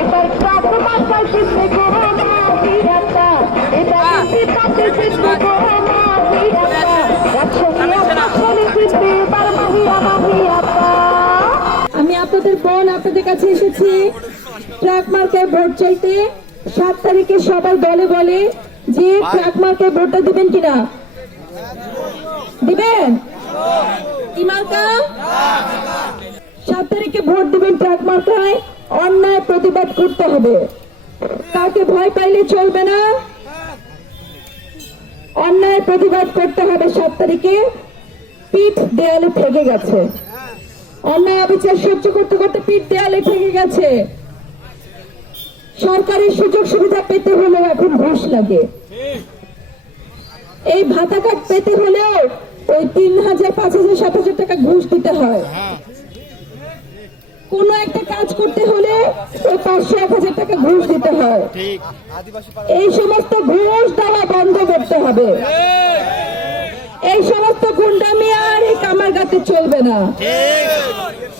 এবার প্রাপ্ত মাথায় চিনতে করো না বিরাটা, এবার পিতাতে চিনতে করো না বিরাটা, একসঙ্গে আসলে চিনতে এবার মাহিয়া মাহিয়াটা। আমি আপনাদের বোন আপনাদের কাছে এসেছি ট্রাক মার্কায় ভোট চাইতে। 7 তারিখে সবাই দলে বলে যে ট্রাক মার্কায় ভোটটা দিবেন কিনা, দিবেন কি মার্কা? 7 তারিখে ভোট দিবেন ট্রাক মার্কায়। অন্যায় প্রতিবাদ করতে হবে, কাউকে ভয় পাইলে চলবে না, অন্যায় প্রতিবাদ করতে হবে। 7 তারিখে পিঠ দেয়ালে ঠেকে গেছে, অন্যায় অবিচার সহ্য করতে করতে পিঠ দেয়ালে ঠেকে গেছে। সরকারি সুযোগ সুবিধা পেতে হলেও এখন ঘুষ লাগে, এই ভাতা কার্ড পেতে হলেও ওই 3,000, 5,000, 7,000 টাকা ঘুষ দিতে হয়। কোন একটা কাজ করতে হলে ওই 500, 1,000 টাকা ঘুষ দিতে হয়। এই সমস্ত ঘুষ দেওয়া বন্ধ করতে হবে। এই সমস্ত গুন্ডামি আর এই কামারগাতে চলবে না,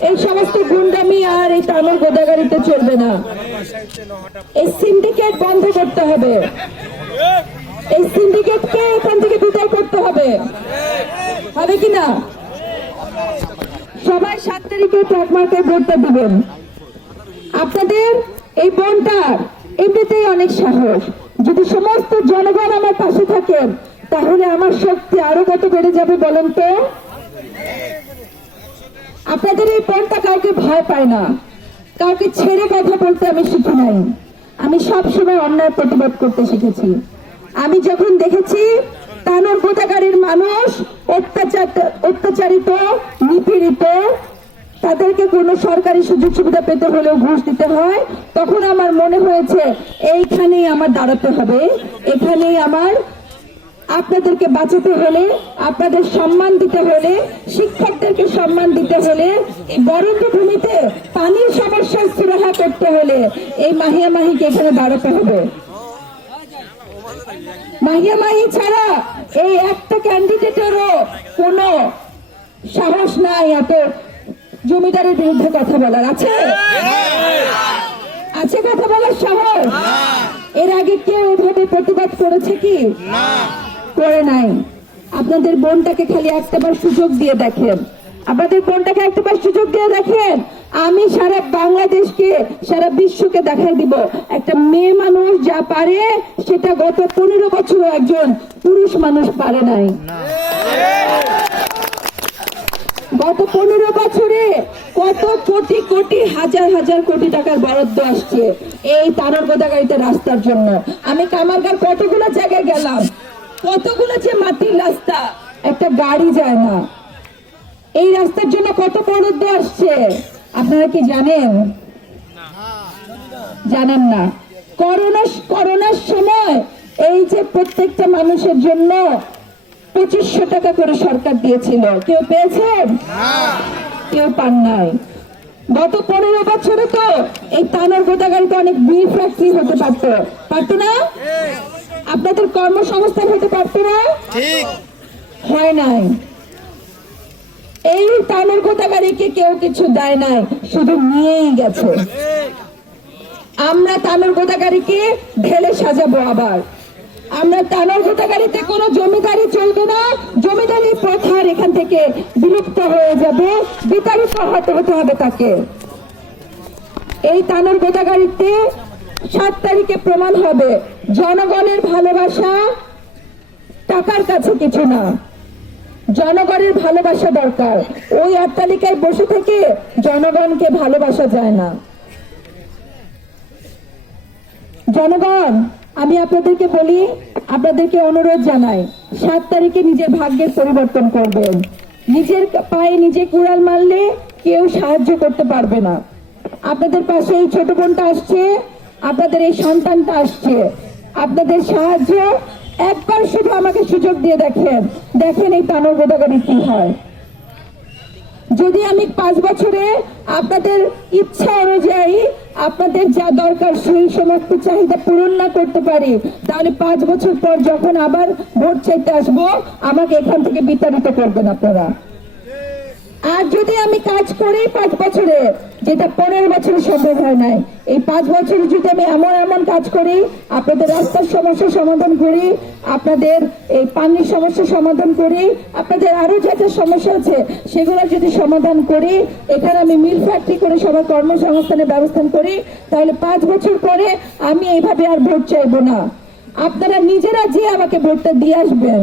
এই সমস্ত গুন্ডামি আর এই তামার গোদাগাড়িতে চলবে না। এই সিন্ডিকেট বন্ধ করতে হবে, এই সিন্ডিকেটকে এখান থেকে বিদায় করতে হবে, হবে কিনা? সবাই 7 তারিখে ট্রাক মার্কায় ভোটটা দিবেন। আপনাদের এই বোনটার এমনিতেই অনেক সাহস, যদি সমস্ত জনগণ আমার পাশে থাকেন তাহলে আমার শক্তি আরো কত বেড়ে যাবে বলেন তো? আপনাদের এই বোনটা কাউকে ভয় পায় না, কাউকে ছেড়ে কথা বলতে আমি শিখি নাই। আমি সবসময় অন্যায় প্রতিবাদ করতে শিখেছি। আমি যখন দেখেছি তানোর গোদাগাড়ির মানুষ অত্যাচারিত, নিপীড়িত, তাদেরকে কোনো সরকারি সুযোগ সুবিধা পেতে হলেও ঘুষ দিতে হয়, তখন আমার মনে হয়েছে এইখানেই আমার দাঁড়াতে হবে, এখানেই আমার আপনাদেরকে বাঁচাতে হলে, আপনাদের সম্মান দিতে হলে, শিক্ষকদেরকে সম্মান দিতে হলে, বরেন্দ্র ভূমিতে পানির সমস্যার সুরাহা করতে হলে এই মাহিয়া মাহিকে এখানে দাঁড়াতে হবে। মাহিয়া মাহি ছাড়া এই একটা ক্যান্ডিডেটেরও কোনো সাহস নাই এত জমিদারের বিরুদ্ধে কথা বলার। আছে আছে কথা বলার সাহস? এর আগে কেউ এভাবে প্রতিবাদ করেছে কি? করে নাই। আপনাদের বোনটাকে খালি একটাবার সুযোগ দিয়ে দেখেন, আপনাদের বোনটাকে একটাবার সুযোগ দিয়ে দেখেন। আমি সারা বাংলাদেশকে, সারা বিশ্বকে দেখাই দিব একটা মেয়ে মানুষ যা পারে সেটা গত 15 বছরও একজন পুরুষ মানুষ পারে নাই। গত 15 বছরে কত কোটি কোটি, হাজার হাজার কোটি টাকার বরাদ্দ আসছে এই তানোর গোদাগাড়িতে রাস্তার জন্য। আমি কামারগাঁর কতগুলো জায়গায় গেলাম, কতগুলো যে মাটির রাস্তা, একটা গাড়ি যায় না। এই রাস্তার জন্য কত বরাদ্দ আসছে আপনারা কি জানেন? জানেন না। করোনার সময় এই যে প্রত্যেকটা মানুষের জন্য 2500 টাকা করে সরকার দিয়েছিল, কেউ পেয়েছেন? কেউ পান নাই। গত 15 বছরে তো এই তানোর গোদাগাড়িতে অনেক বিড়ি ফ্যাক্টরি হতে পারতো না? আপনাদের কর্মসংস্থান হতে পারতো না? হয় নাই। এই তানোর গোদাগাড়িকে কেউ কিছু দেয় নাই, শুধু নিয়েই গেছে। আমরা তানোর গোদাগাড়িকে ঢেলে সাজাবো আবার। আমরা তানোর গোদাগাড়িতে কোনো জমিদারি চলবে না, জমিদারি প্রথার এখান থেকে বিলুপ্ত হয়ে যাবে, বিতাড়িত হতে হবে তাকে। এই তানোর গোদাগাড়িতে 7 তারিখে প্রমাণ হবে জনগণের ভালোবাসা টাকার কাছে কিছু না, জনগণের ভালোবাসা দরকার। ওই অট্টালিকায় বসে থেকে জনগণকে ভালোবাসা যায় না। জনগণ, আমি আপনাদেরকে বলি, আপনাদেরকে অনুরোধ জানাই, 7 তারিখে নিজের ভাগ্যের পরিবর্তন করবেন। নিজের পায়ে নিজে কুড়াল মারলে কেউ সাহায্য করতে পারবে না। আপনাদের পাশে এই ছোট বোনটা আসছে, আপনাদের এই সন্তানটা আসছে, আপনাদের সাহায্য একবার শুধু আমাকে সুযোগ দিয়ে দেখেন এই তানোর গোদাগাড়ি কি হয়। যদি আমি 5 বছরে আপনাদের ইচ্ছা অনুযায়ী আপনাদের যা দরকার সেই সমস্ত চাহিদা পূরণ না করতে পারি, তাহলে 5 বছর পর যখন আবার ভোট চাইতে আসবো আমাকে এখান থেকে বিতাড়িত করবেন আপনারা। আর যদি আমি কাজ করি 5 বছরে যেটা 15 বছরে সম্ভব হয় নাই। এই 5 বছরে যদি আমি এমন কাজ করি, আপনাদের রাস্তার সমস্যা সমাধান করি, আপনাদের এই পানির সমস্যা সমাধান করি, আপনাদের আরো যেটা সমস্যা আছে সেগুলো যদি সমাধান করি, এখানে আমি মিল ফ্যাক্টরি করে সবার কর্মসংস্থানের ব্যবস্থা করি, তাহলে 5 বছর পরে আমি এইভাবে আর ভোট চাইবো না। আপনারা নিজেরা যে আমাকে ভোটটা দিয়ে আসবেন,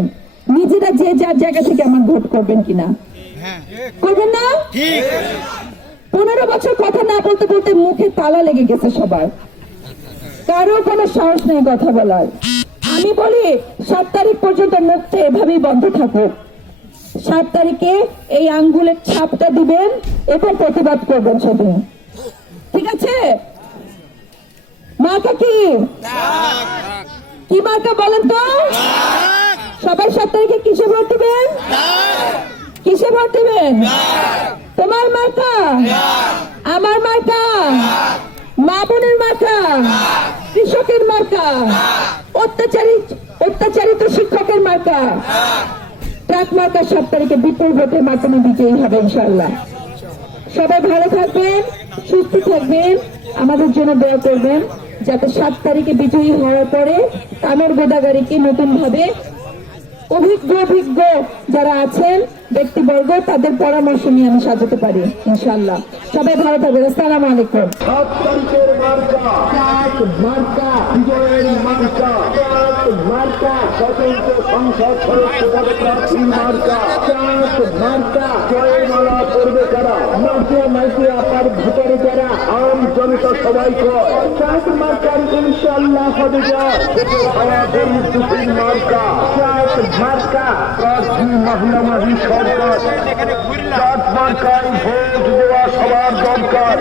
নিজেরা যে যার জায়গা থেকে আমার ভোট করবেন কিনা, করবেন না? 15 বছর কথা না বলতে বলতে মুখে তালা লেগে গেছে সবার, কারো কোনো সাহস নেই কথা বলার। আমি বলি 7 তারিখ পর্যন্ত মুখটা এভাবেই বন্ধ থাকুক। 7 তারিখে এই আঙ্গুলের ছাপটা দিবেন এবং প্রতিবাদ করবেন সেদিন, ঠিক আছে? মার্কা কি মার্কা বলেন তো? সবাই 7 তারিখে কিসে ভোট দিবেন? কিসে ভোট দিবেন? তোমার মার্কা, আমার মার্কা, মা বোনের মার্কা, কৃষকের মার্কা, অত্যাচারিত শিক্ষকের মার্কা, ট্রাক মার্কা 7 তারিখে বিপুল ভোটের মাধ্যমে বিজয়ী হবে ইনশাআল্লাহ। সবাই ভালো থাকবেন, সুস্থ থাকবেন, আমাদের জন্য দোয়া করবেন যাতে 7 তারিখে বিজয়ী হওয়ার পরে কামের গোদাগারিকে নতুন ভাবে অভিজ্ঞ যারা আছেন ব্যক্তিবর্গ তাদের পরামর্শ নিয়ে আমি সাজাতে পারি ইনশাআল্লাহ। সবাই ভালো থাকবেন। আসসালামু আলাইকুম। 7 তারিখের মার্কা বিজয়ের মার্কা, মার্কা স্বতন্ত্র সংসদ সদস্য পদে প্রার্থী মার্কা, মার্কা জয়ের মালা করবে কারা, মাইকিয়া আপার ভোটারে যারা আম জনতা সবাই কয় মার্কার ইনশাআল্লাহ হবে জয়। হাওয়া গরিব দুঃখীর মার্কা, মার্কা প্রার্থী মহিলা মাহি সরকার, মার্কায় ভোট দেওয়া সবার দরকার।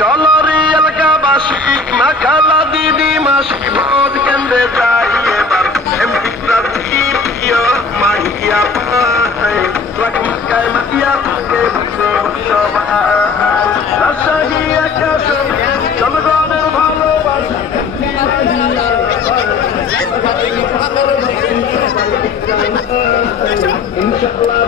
চলো রে এলাকাবাসী মাখালা দিদি মাসি ভোট কেন্দ্রে যাই এবার এমপি প্রার্থী প্রিয় মাহিয়া পায় মাকায় মাহিয়া পাকে রাজশাহী একাশন জনগণের ভালোবাসা ইনশাআল্লাহ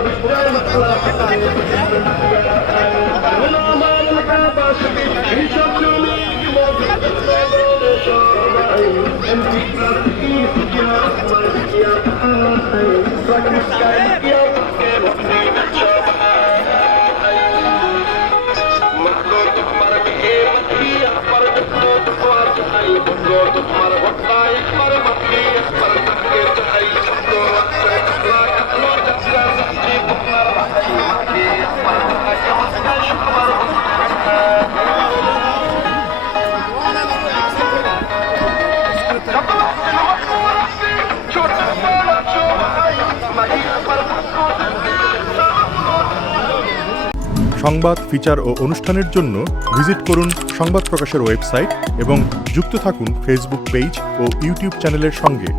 সংবাদ, ফিচার ও অনুষ্ঠানের জন্য ভিজিট করুন সংবাদ প্রকাশের ওয়েবসাইট এবং যুক্ত থাকুন ফেসবুক পেজ ও ইউটিউব চ্যানেলের সঙ্গে।